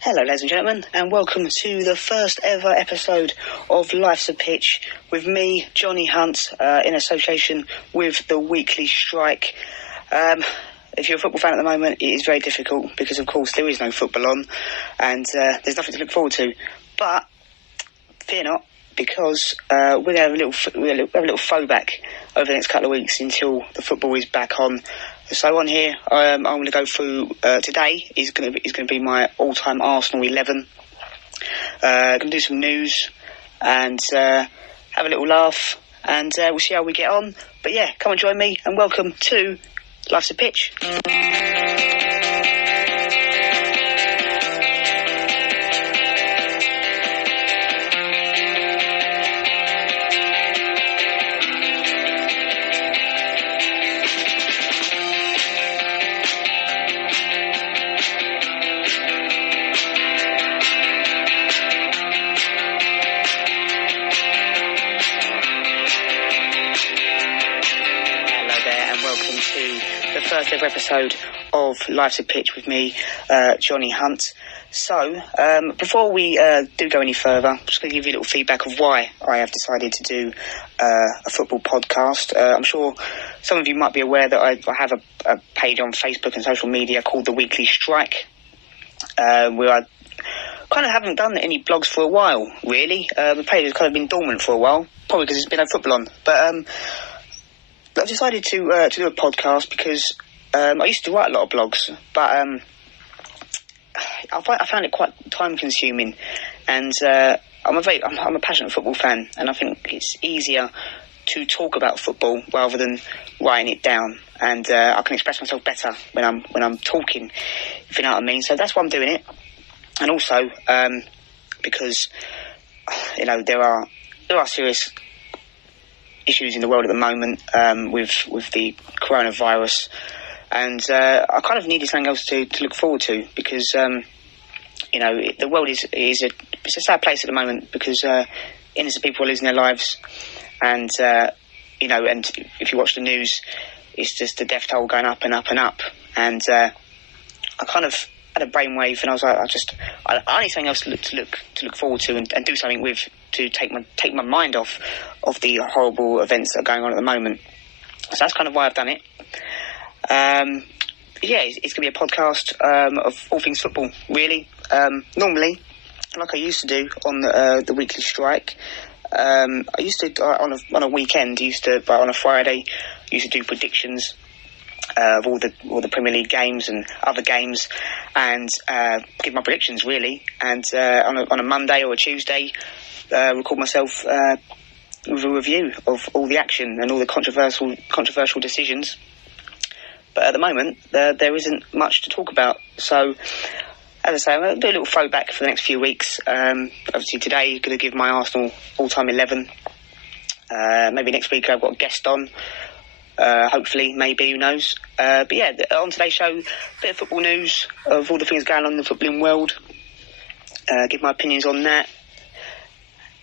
Hello, ladies and gentlemen, and welcome to the first ever episode of Life's a Pitch with me, Johnny Hunt, in association with the Weekly Strike. If you're a football fan at the moment, it is very difficult because, of course, there is no football on, and there's nothing to look forward to. But fear not, because we're going to have a little throwback over the next couple of weeks until the football is back on. So on here, I'm going to go through today is going to be my all-time Arsenal 11. Going to do some news and have a little laugh, and we'll see how we get on. But yeah, come and join me, and welcome to Life's a Pitch. First ever episode of Life's a Pitch with me, Johnny Hunt. So, before we do go any further, I'm just going to give you a little feedback of why I have decided to do a football podcast. I'm sure some of you might be aware that I have a page on Facebook and social media called The Weekly Strike, where I kind of haven't done any blogs for a while, really. The page has kind of been dormant for a while, probably because there's been no football on. But I've decided to do a podcast because I used to write a lot of blogs, but I found it quite time consuming, and I'm a passionate football fan, and I think it's easier to talk about football rather than writing it down, and I can express myself better when I'm talking, if you know what I mean. So that's why I'm doing it, and also because there are serious issues in the world at the moment with the coronavirus, and I kind of needed something else to look forward to, because the world is it's a sad place at the moment, because innocent people are losing their lives, and and if you watch the news, it's just the death toll going up and up and up, and I kind of had a brainwave, and I was like, I need something else to look forward to and do something with, to take my mind off of the horrible events that are going on at the moment. So that's kind of why I've done it. It's going to be a podcast of all things football, really. Normally, like I used to do on the Weekly Strike, I used to on a weekend. On a Friday, I used to do predictions of all the Premier League games and other games, and give my predictions, really. And on a Monday or a Tuesday, record myself with a review of all the action and all the controversial decisions. But at the moment, there isn't much to talk about. So, as I say, I'm going to do a little throwback for the next few weeks. Obviously, today I'm going to give my Arsenal all-time 11. Maybe next week I've got a guest on. Hopefully, maybe, who knows. But yeah, on today's show, a bit of football news of all the things going on in the footballing world. Give my opinions on that.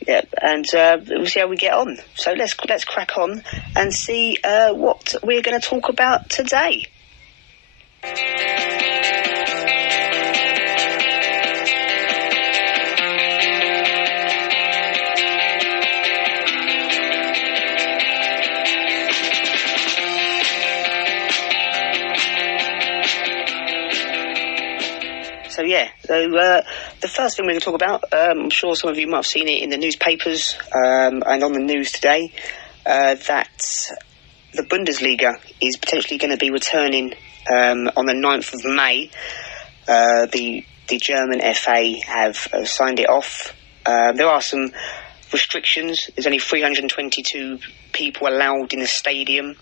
Yeah, and we'll see how we get on. So let's crack on and see what we're going to talk about today. So the first thing we're going to talk about, I'm sure some of you might have seen it in the newspapers and on the news today, that the Bundesliga is potentially going to be returning on the 9th of May. The German FA have signed it off. There are some restrictions. There's only 322 people allowed in the stadium.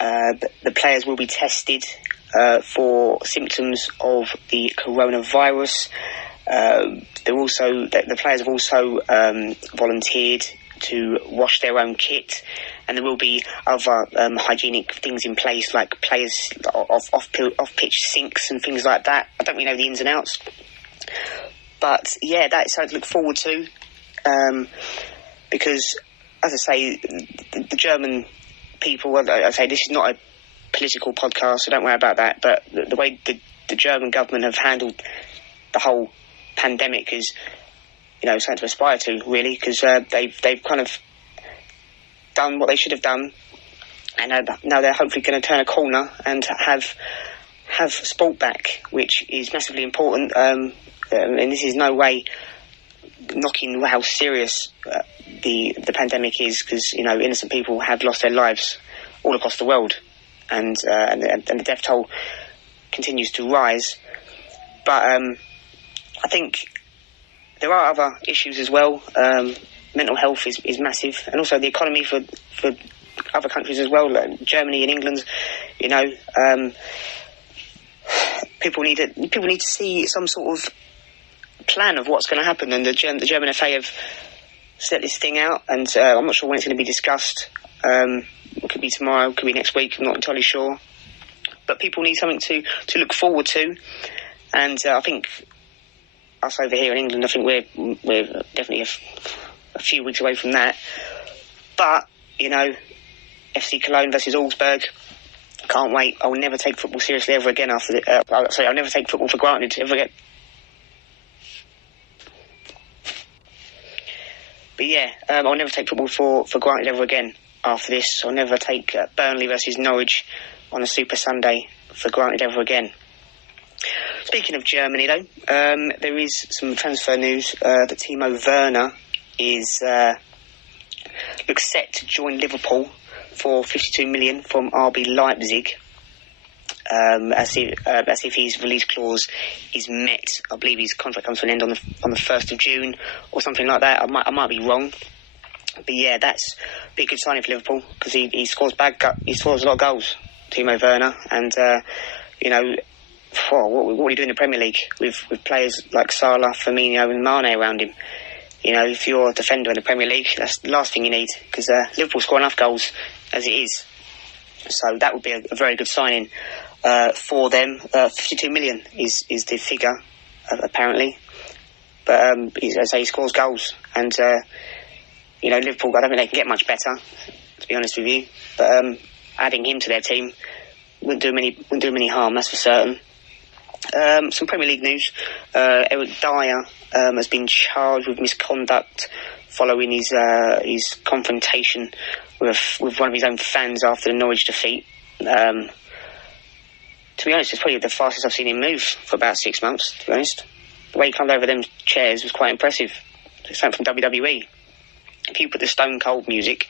The players will be tested for symptoms of the coronavirus. The players have also volunteered to wash their own kit, and there will be other hygienic things in place, like players off-pitch sinks and things like that. I don't really know the ins and outs, but yeah, that's something to look forward to, because, as I say, the German people, I say this is not a political podcast, so don't worry about that, but the way the the German government have handled the whole pandemic as, something to aspire to, really, because they've kind of done what they should have done, and now they're hopefully going to turn a corner and have sport back, which is massively important. And this is no way knocking how serious the pandemic is, because innocent people have lost their lives all across the world, and the death toll continues to rise. But I think there are other issues as well. Mental health is massive, and also the economy for other countries as well, like Germany and England. People need to see some sort of plan of what's going to happen, and the German FA have set this thing out, and I'm not sure when it's going to be discussed. It could be tomorrow, it could be next week, I'm not entirely sure. But people need something to look forward to, and I think us over here in England, I think we're definitely a few weeks away from that. But, FC Cologne versus Augsburg, can't wait. I'll never take football seriously ever again after I'll never take football for granted ever again. But yeah, I'll never take football for granted ever again after this. I'll never take Burnley versus Norwich on a Super Sunday for granted ever again. Speaking of Germany, though, there is some transfer news that Timo Werner looks set to join Liverpool for 52 million from RB Leipzig. As if his release clause is met. I believe his contract comes to an end on the 1st of June or something like that. I might be wrong, but yeah, that's be a good signing for Liverpool, because he scores a lot of goals, Timo Werner, and what do you do in the Premier League with players like Salah, Firmino, and Mane around him? If you're a defender in the Premier League, that's the last thing you need, because Liverpool score enough goals as it is. So that would be a very good signing for them. 52 million is the figure, apparently. But as I say, he scores goals, and Liverpool, I don't think they can get much better, to be honest with you. But adding him to their team wouldn't do him any harm, that's for certain. Some Premier League news. Eric Dyer has been charged with misconduct following his confrontation with one of his own fans after the Norwich defeat. To be honest, it's probably the fastest I've seen him move for about 6 months, to be honest. The way he climbed over them chairs was quite impressive. It's something from WWE. If you put the Stone Cold music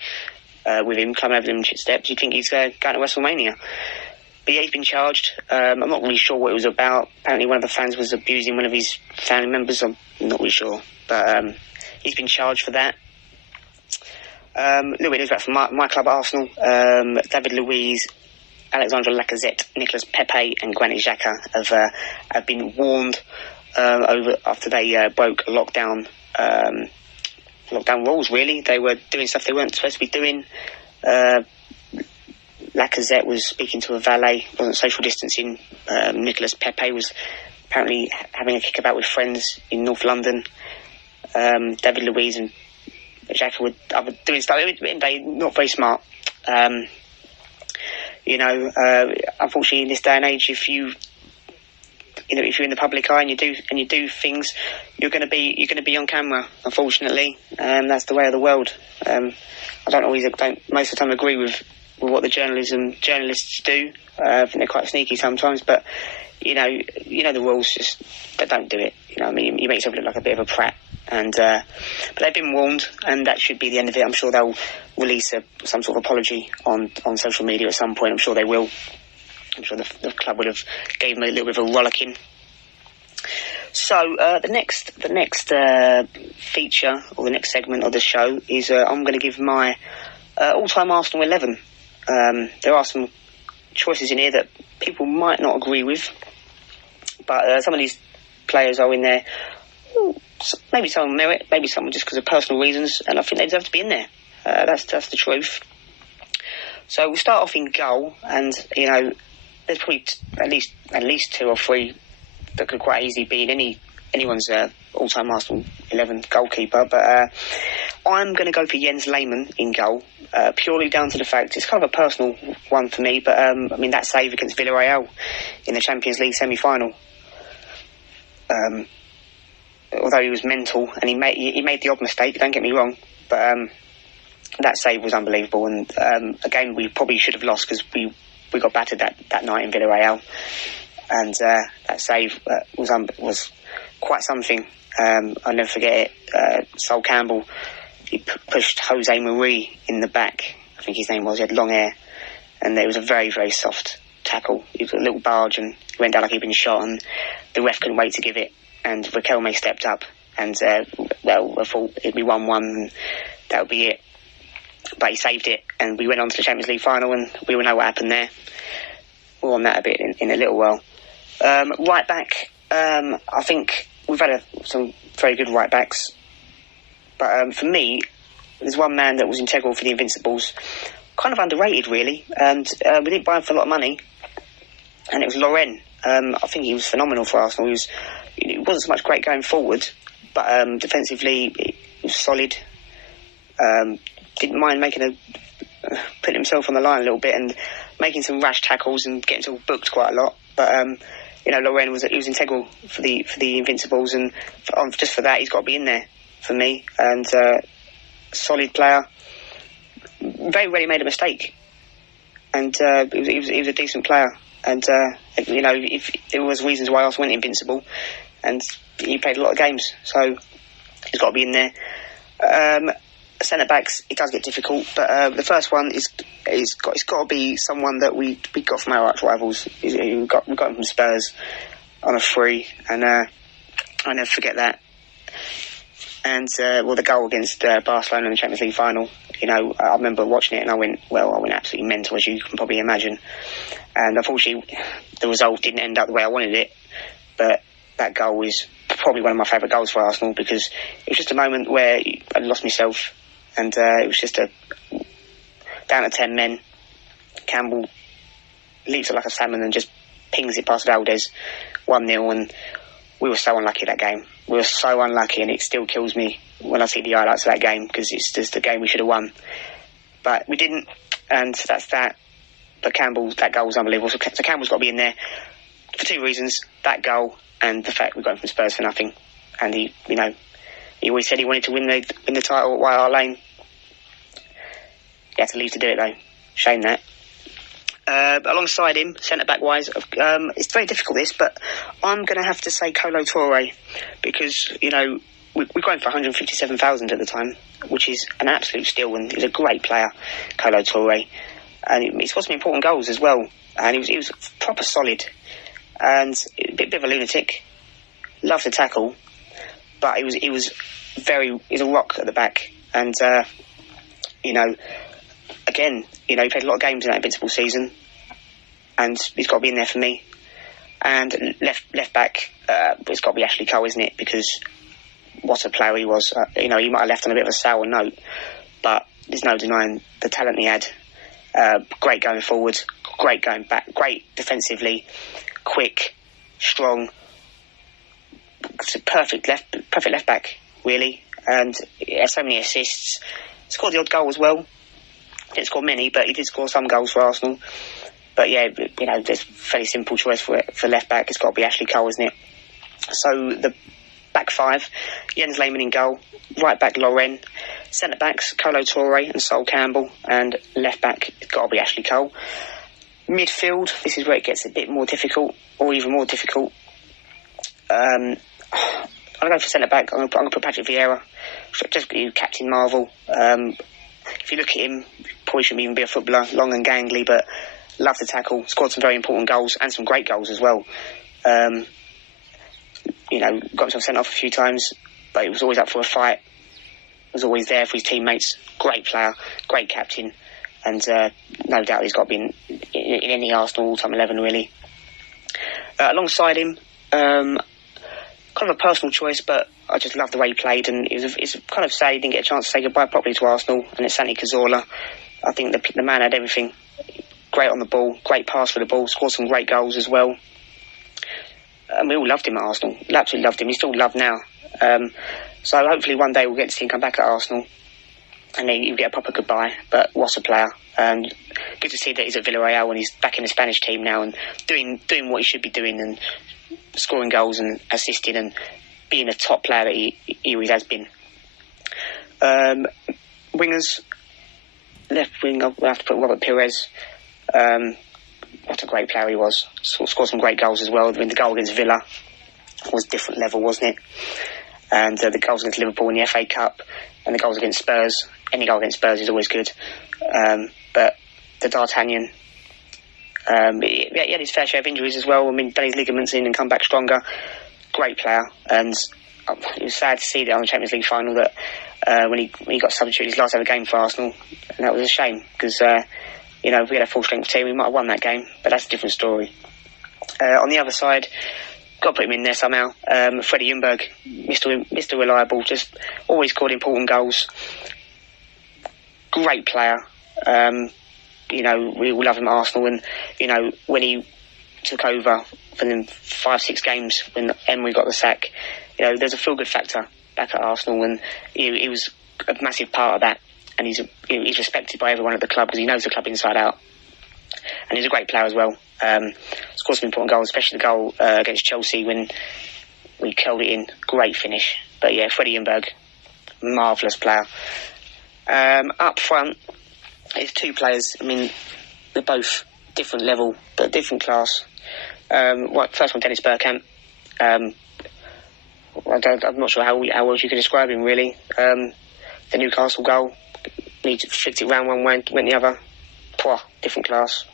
with him climbing over them steps, you'd think he's going to WrestleMania. But yeah, he's been charged. I'm not really sure what it was about. Apparently one of the fans was abusing one of his family members. I'm not really sure. But he's been charged for that. A little bit of news back from my club, Arsenal. David Luiz, Alexandre Lacazette, Nicolas Pepe and Granit Xhaka have been warned after they broke lockdown rules, really. They were doing stuff they weren't supposed to be doing. Lacazette was speaking to a valet, wasn't social distancing. Nicolas Pepe was apparently having a kickabout with friends in North London. David Luiz and Xhaka were doing stuff. They not very smart. Unfortunately, in this day and age, if you're in the public eye and you do things, you're going to be on camera. Unfortunately, that's the way of the world. I don't most of the time agree with what the journalists do. I think they're quite sneaky sometimes, but the rules. Just don't do it. You make yourself look like a bit of a prat. And but they've been warned, and that should be the end of it. I'm sure they'll release some sort of apology on social media at some point. I'm sure they will. I'm sure the club would have gave them a little bit of a rollicking. So the next feature, or the next segment of the show is I'm going to give my all-time Arsenal 11. There are some choices in here that people might not agree with, but some of these players are in there. Maybe some on merit, maybe some just because of personal reasons, and I think they deserve to be in there. That's the truth. So we'll start off in goal, and there's probably at least 2 or 3 that could quite easily be in anyone's all-time Arsenal 11 goalkeeper. But I'm going to go for Jens Lehmann in goal. purely down to the fact it's kind of a personal one for me, but I mean that save against Villarreal in the Champions League semi-final. Although he was mental and he made the odd mistake, don't get me wrong, but that save was unbelievable. And again, we probably should have lost because we got battered that night in Villarreal, and that save was quite something. I'll never forget it. Sol Campbell, he pushed Jose Marie in the back. I think his name was. He had long hair, and it was a very, very soft tackle. It was a little barge, and he went down like he'd been shot, and the ref couldn't wait to give it. And Riquelme stepped up, and I thought it'd be 1-1, and that would be it. But he saved it, and we went on to the Champions League final, and we will know what happened there. We'll on that a bit in a little while. Right back, I think we've had some very good right backs. But for me, there's one man that was integral for the Invincibles, kind of underrated really, and we didn't buy him for a lot of money, and it was Lorraine. I think he was phenomenal for Arsenal. It wasn't so much great going forward, but defensively he was solid. Didn't mind putting himself on the line a little bit and making some rash tackles and getting sort of booked quite a lot. But Lorraine was integral for the Invincibles, and just for that he's got to be in there for me. And solid player, very rarely made a mistake, and he was a decent player. And if there was reasons why Arsenal went invincible, and he played a lot of games, so he's got to be in there. Centre backs, it does get difficult, but the first one it's got to be someone that we got from our arch rivals. We got him from Spurs on a free, and I never forget that. And the goal against Barcelona in the Champions League final. I remember watching it and I went absolutely mental, as you can probably imagine. And unfortunately, the result didn't end up the way I wanted it. But that goal is probably one of my favourite goals for Arsenal, because it was just a moment where I lost myself, and it was just down to 10 men. Campbell leaps it like a salmon and just pings it past Valdez, 1-0, and we were so unlucky that game. We were so unlucky, and it still kills me when I see the highlights of that game, because it's just a game we should have won. But we didn't, and that's that. But that goal was unbelievable. So Campbell's got to be in there for two reasons: that goal and the fact we got him from Spurs for nothing. And he always said he wanted to win the title at White Hart Lane. He had to leave to do it though. Shame that. Alongside him, centre-back wise, it's very difficult this, but I'm going to have to say Kolo Toure, because we got him for 157,000 at the time, which is an absolute steal, and he's a great player, Kolo Toure, and he scored some important goals as well, and he was proper solid, and a bit of a lunatic, loved to tackle, but he was a rock at the back, and again, he played a lot of games in that Invincible season, and he's got to be in there for me. And left back, it's got to be Ashley Cole, isn't it? Because what a player he was. He might have left on a bit of a sour note, but there's no denying the talent he had. Great going forward, great going back, great defensively, quick, strong. It's a perfect left back, really. And he had so many assists. Scored the odd goal as well. Didn't score many, but he did score some goals for Arsenal. But yeah, there's a fairly simple choice for left back. It's got to be Ashley Cole, isn't it? So the back five: Jens Lehmann in goal, right back Lorraine, centre backs Kolo Toure and Sol Campbell, and left back it's got to be Ashley Cole. Midfield, this is where it gets a bit more difficult, or even more difficult. I'm going to go for centre back. I'm going to put Patrick Vieira, just Captain Marvel. If you look at him, probably shouldn't even be a footballer, long and gangly, but loved to tackle, scored some very important goals and some great goals as well. Got himself sent off a few times, but he was always up for a fight, was always there for his teammates. Great player, great captain, and no doubt he's got to be in any Arsenal all-time 11 really. Alongside him, kind of a personal choice, but I just love the way he played, and it's kind of sad he didn't get a chance to say goodbye properly to Arsenal, and it's Santi Cazorla. I think the man had everything. Great on the ball, great pass for the ball, scored some great goals as well. And we all loved him at Arsenal. We absolutely loved him. He's still loved now. So hopefully one day we'll get to see him come back at Arsenal. and then you get a proper goodbye. But what a player. Good to see that he's at Villarreal and he's back in the Spanish team now and doing what he should be doing and scoring goals and assisting and being a top player that he always has been. Wingers, left wing, I'll have to put Robert Pires. What a great player he was. Scored some great goals as well. I mean, the goal against Villa was a different level, wasn't it? And the goals against Liverpool in the FA Cup and the goals against Spurs. Any goal against Spurs is always good. But the D'Artagnan, he had his fair share of injuries as well. I mean, done his ligaments in and come back stronger. Great player. And it was sad to see that on the Champions League final that when he got substituted his last ever game for Arsenal. And that was a shame because, if we had a full-strength team, we might have won that game. But that's a different story. On the other side, got to put him in there somehow. Freddie Ljungberg, Mr. Reliable, just always scored important goals. Great player. We all love him at Arsenal, and when he took over for them 5-6 games when Emery got the sack, there's a feel-good factor back at Arsenal, and he was a massive part of that. And he's respected by everyone at the club because he knows the club inside out, and he's a great player as well. Scored some important goals, especially the goal against Chelsea when we curled it in. Great finish. But yeah, Freddie Ljungberg, marvellous player. Up front, it's two players. I mean, they're both different level, but different class. First one, Dennis Bergkamp. I'm not sure how else you could describe him, really. The Newcastle goal, he flicked it round one way, went the other. Different class.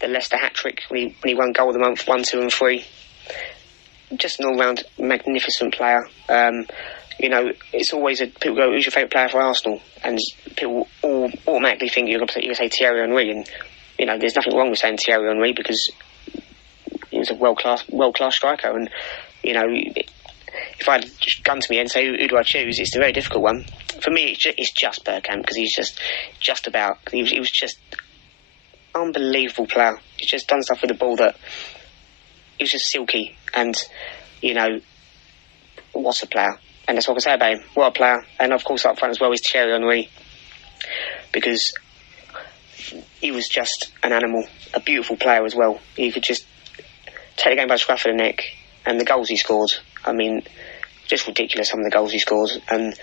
The Leicester hat-trick when he won goal of the month 1, 2 and 3. Just an all-round magnificent player. It's always people go, who's your favourite player for Arsenal? And people all automatically think you're going to say Thierry Henry, and there's nothing wrong with saying Thierry Henry because he was a world-class striker. And if I had just gone to me and say who do I choose, it's a very difficult one. For me, it's just Bergkamp because he's just about. He was just unbelievable player. He's just done stuff with the ball that he was just silky, and what a player. And that's what I can say about him. What a player. And of course up front as well is Thierry Henry, because he was just an animal, a beautiful player as well. He could just take the game by the scruff of the neck, and the goals he scored, I mean, just ridiculous, some of the goals he scored. And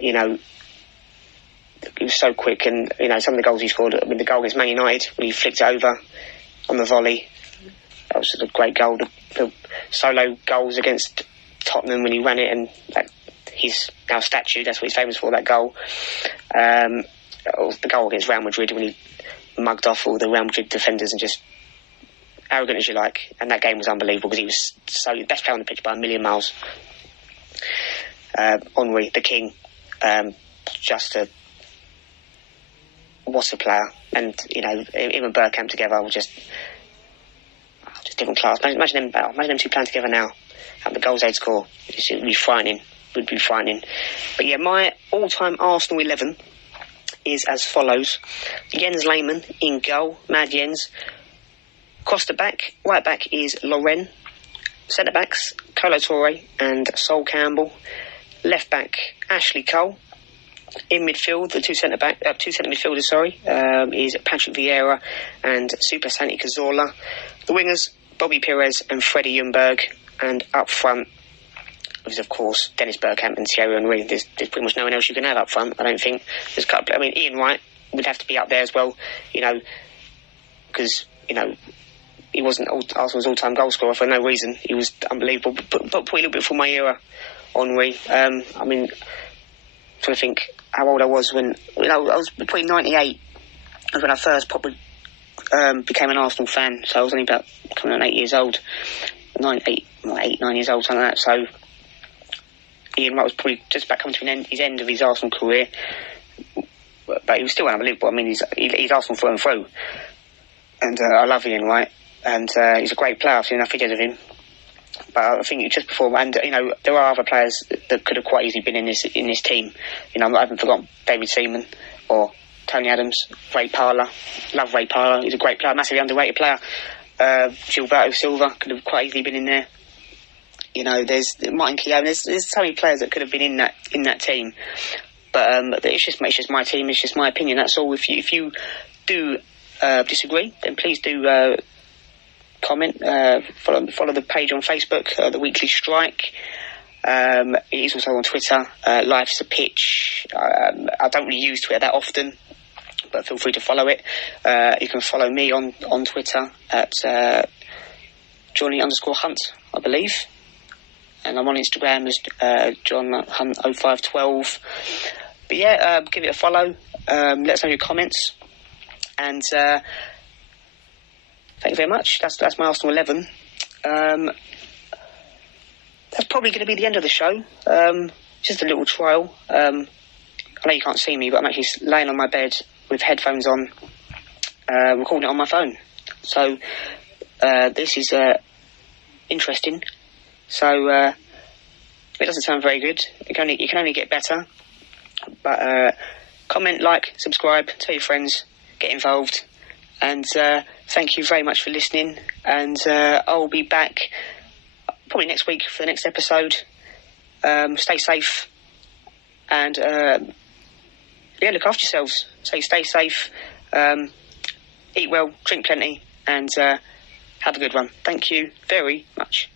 he was so quick, and some of the goals he scored, I mean, the goal against Man United when he flicked it over on the volley, that was a great goal. The solo goals against Tottenham when he ran it, and he's now a statue, that's what he's famous for, that goal. The goal against Real Madrid when he mugged off all the Real Madrid defenders and just arrogant as you like, and that game was unbelievable because he was the best player on the pitch by a million miles. Henry, the king, what a player. And him and Bergkamp together were just different class. Imagine them two playing together now, and the goals they'd score, it would be frightening. But yeah, my all-time Arsenal 11 is as follows: Jens Lehmann in goal, Mad Jens. Across the back, right back is Loren. Centre backs, Kolo Touré and Sol Campbell. Left back, Ashley Cole. In midfield, the two centre midfielders, is Patrick Vieira and Super Santi Cazorla. The wingers, Bobby Pires and Freddie Ljungberg. And up front is, of course, Dennis Bergkamp and Thierry Henry. There's pretty much no one else you can have up front, I don't think. There's a couple. I mean, Ian Wright would have to be up there as well, because, he wasn't Arsenal's all-time goal scorer for no reason. He was unbelievable. But probably a little bit for my era, Henry. I mean, trying to think how old I was when I was probably 98 was when I first probably became an Arsenal fan. So I was only about coming on 8 years old, 9 years old, something like that. So Ian Wright was probably just about coming to his end of his Arsenal career, but he was still unbelievable. I mean, he's Arsenal through and through, and I love Ian Wright, and he's a great player. I've seen enough videos of him. But I think just before, and there are other players that could have quite easily been in this team. I haven't forgotten David Seaman or Tony Adams, Ray Parlour. Love Ray Parlour. He's a great player, massively underrated player. Gilberto Silva could have quite easily been in there. There's Martin Keown. There's so many players that could have been in that team. But it's just my team. It's just my opinion. That's all. If you do disagree, then please do comment. Follow the page on Facebook, The Weekly Strike. It is also on Twitter, Life's a Pitch. I don't really use Twitter that often, but feel free to follow it. You can follow me on Twitter at Johnny_Hunt, I believe. And I'm on Instagram as John Hunt 0512. But yeah, give it a follow. Let us know your comments. And thank you very much. That's my Arsenal 11. That's probably going to be the end of the show. Just a little trial. I know you can't see me, but I'm actually laying on my bed with headphones on, recording it on my phone. So this is interesting. So it doesn't sound very good. It can only get better. But comment, like, subscribe, tell your friends, get involved. And thank you very much for listening. And I'll be back probably next week for the next episode. Stay safe. And look after yourselves. So stay safe. Eat well, drink plenty. And have a good one. Thank you very much.